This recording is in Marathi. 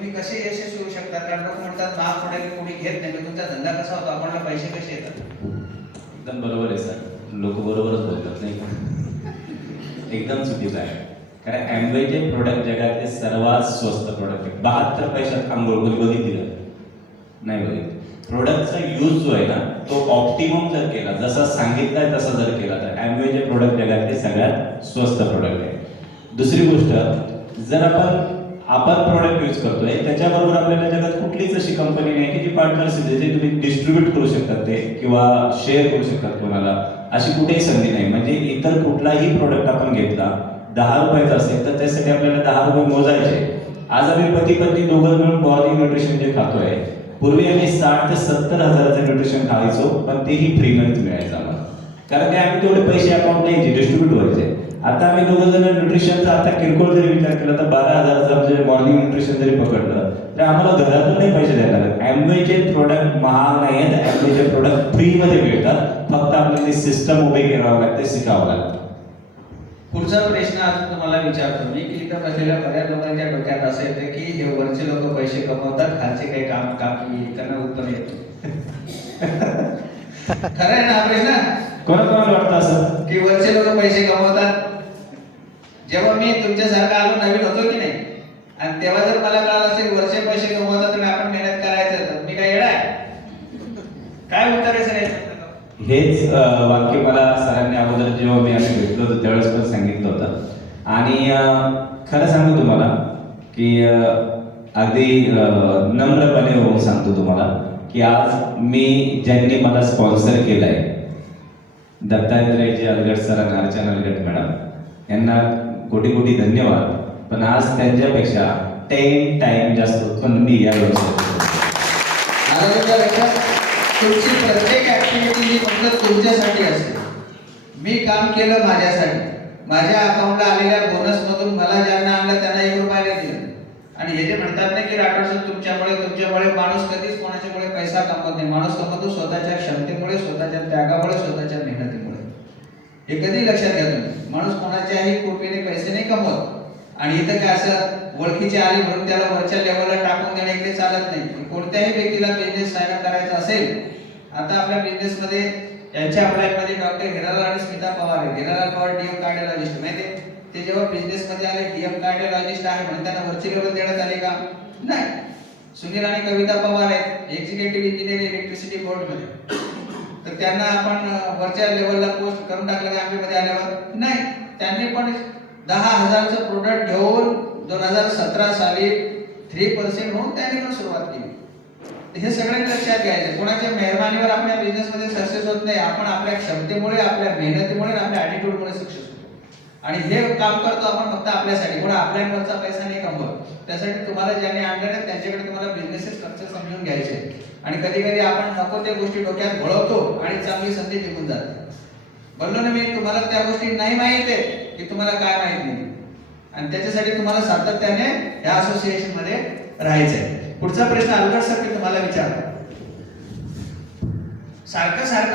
तुम्ही कसे यशस्वी होऊ शकता? कारण लोक म्हणतात महाग प्रोडक्ट कोणी घेत नाही, तुमचा धंदा कसा होतो, आपल्याला पैसे कसे येतात? एकदम बरोबर आहे सर, लोक बरोबरच बोलतात नाही का? एकदम चुकीचं आहे. कारण ॲम्वेचे प्रोडक्ट जगातले सर्वात स्वस्त प्रोडक्ट आहे. 72 पैशात आंघोळ बघितली नाही बघितली. प्रोडक्टचा यूज जो आहे ना तो ऑप्टिमम जर केला, जसा सांगितलाय तसा जर केला तर ॲम्वेचे प्रोडक्ट जगातले सगळ्यात स्वस्त प्रोडक्ट आहे. दुसरी गोष्ट, जर आपण प्रोडक्ट यूज करतोय त्याच्याबरोबर आपल्याला जगात कुठलीच अशी कंपनी नाही की जी पार्टनरशिप जे तुम्ही डिस्ट्रीब्यूट करू शकतात ते किंवा शेअर करू शकतात कोणाला, अशी कुठेही संधी नाही. म्हणजे इतर कुठलाही प्रोडक्ट आपण घेतला 10 रुपयाचा असेल तर त्यासाठी आपल्याला 10 रुपये मोजायचे. आज आम्ही पती पत्नी दोघं मिळून बॉडी न्यूट्रिशन जे खातोय, पूर्वी आम्ही 60 ते 70 हजाराचं न्यूट्रिशन खायचो, पण तेही फ्रीमध्येच मिळायचं आम्हाला, कारण ते आम्ही तेवढे पैसे अकाउंट नाही डिस्ट्रीब्यूट व्हायचे. आता आम्ही दोघं जण न्यूट्रिशनचा आता किरकोळ जरी विचार केला तर 12,000चं म्हणजे मॉर्निंग न्यूट्रिशन जरी पकडलं तर आम्हाला घरातून नाही पैसे द्यायला लागत. ॲम्वेचे प्रोडक्ट महाग नाही आहेत, ॲम्वेचे प्रोडक्ट फ्रीमध्ये मिळतात, फक्त आपल्याला ते सिस्टम उभे करावं लागते, शिकावं लागतं. पुढचा प्रश्न आता तुम्हाला विचारतो मी की इथं बसलेल्या बऱ्याच लोकांच्या डोक्यात असं येतं की हे वरचे लोक पैसे कमवतात, खालचे काही काम त्यांना उत्तर येतं. खरं आहे ना हा प्रश्न? कोणाकोणाला वाटतं असं की वरचे लोक पैसे कमवतात? जेव्हा मी तुमच्यासारखा आलो नवीन होतो की नाही, आणि तेव्हा जर मला कळालं असेल वरचे पैसे कमवतात आणि आपण मेहनत करायचं, तर मी काय येडा आहे? काय उत्तर आहे सर? हेच वाक्य मला सरांनी अगोदर जेव्हा आम्ही भेटलो होतो त्यावेळेस पण सांगितलं होतं. आणि खरं सांगू तुम्हाला की अगदी नम्रपणे होऊन सांगतो तुम्हाला की आज मी ज्यांनी मला स्पॉन्सर केलंय, दत्तात्रयजी अलगट सर आणि अर्चना अलगट मॅडम, यांना कोटी कोटी धन्यवाद. पण आज त्यांच्यापेक्षा 10 टाइम जास्त उत्पन्न मी या व्यवसायात तुमची प्रत्येक ऍक्टिव्हिटी ही फक्त तुमच्यासाठी असते. मी काम केलं माझ्यासाठी, माझ्या अकाउंटला आलेल्या बोनस मधून मला ज्यांना आणलं त्यांना 1 रुपया दिलं. आणि हे जे म्हणतात ना की राठोड सर तुमच्यामुळे माणूस कधीच कोणाच्यामुळे पैसा कमवत नाही. माणूस कमवतो स्वतःच्या क्षमतेमुळे, स्वतःच्या त्यागामुळे, स्वतःच्या मेहनतीमुळे. हे कधी लक्षात घ्या तुम्ही. माणूस कोणाच्याही कृपेने पैसे नाही कमवत. आणि इथं काय असं ओळखीचे आले म्हणून त्याला वरच्या लेवलला टाकून देणे इकडे चालत नाही. कोणत्याही व्यक्तीला बिझनेस साइन अप करायचा असेल, आता आपल्या बिझनेसमध्ये यांच्या अप्लायमध्ये डॉक्टर हिरालाल आणि स्मिता पवार आहे. हिरालाल पवार डीएम कार्डिओलॉजिस्ट माहिती आहे? ते जेव्हा बिझनेसमध्ये आले डीएम कार्डिओलॉजिस्ट आहे म्हणून त्यांना वरची लेवल देण्यात आली का? नाही. सुनील आणि कविता पवार आहेत एक्झिक्युटिव्ह इंजिनियर इलेक्ट्रिसिटी बोर्डमध्ये, तर त्यांना आपण वरच्या लेवलला पोस्ट करून टाकलं का मध्ये आल्यावर? नाही. त्यांनी पण 10,000चं प्रोडक्ट घेऊन 2017 साली 3% होऊन त्यांनी पण सुरुवात केली. हे सगळ्यांनी लक्षात घ्यायचं. कोणाच्या मेहरबानीवर आपल्या बिझनेसमध्ये सक्सेस होत नाही. आपण आपल्या क्षमतेमुळे, आपल्या मेहनतीमुळे, आपल्या ॲटिट्यूडमुळे सक्सेस होतो. आणि हे काम करतो आपण फक्त आपल्यासाठी, कोणा आपल्यावरचा पैसा नाही कमवत. त्यासाठी तुम्हाला ज्यांनी आणलं ना त्यांच्याकडे तुम्हाला बिझनेस स्ट्रक्चर समजून घ्यायचे. आणि कधी कधी आपण नको त्या गोष्टी डोक्यात घोळवतो आणि चांगली संधी निघून जाते. बोललो ना मी, तुम्हाला त्या गोष्टी नाही माहिती आहे की तुम्हाला काय माहित नाही, आणि त्याच्यासाठी तुम्हाला सातत्याने या असोसिएशन मध्ये राहायचंय. पुढचा प्रश्न अलगट सर मी तुम्हाला विचारतो. सारखं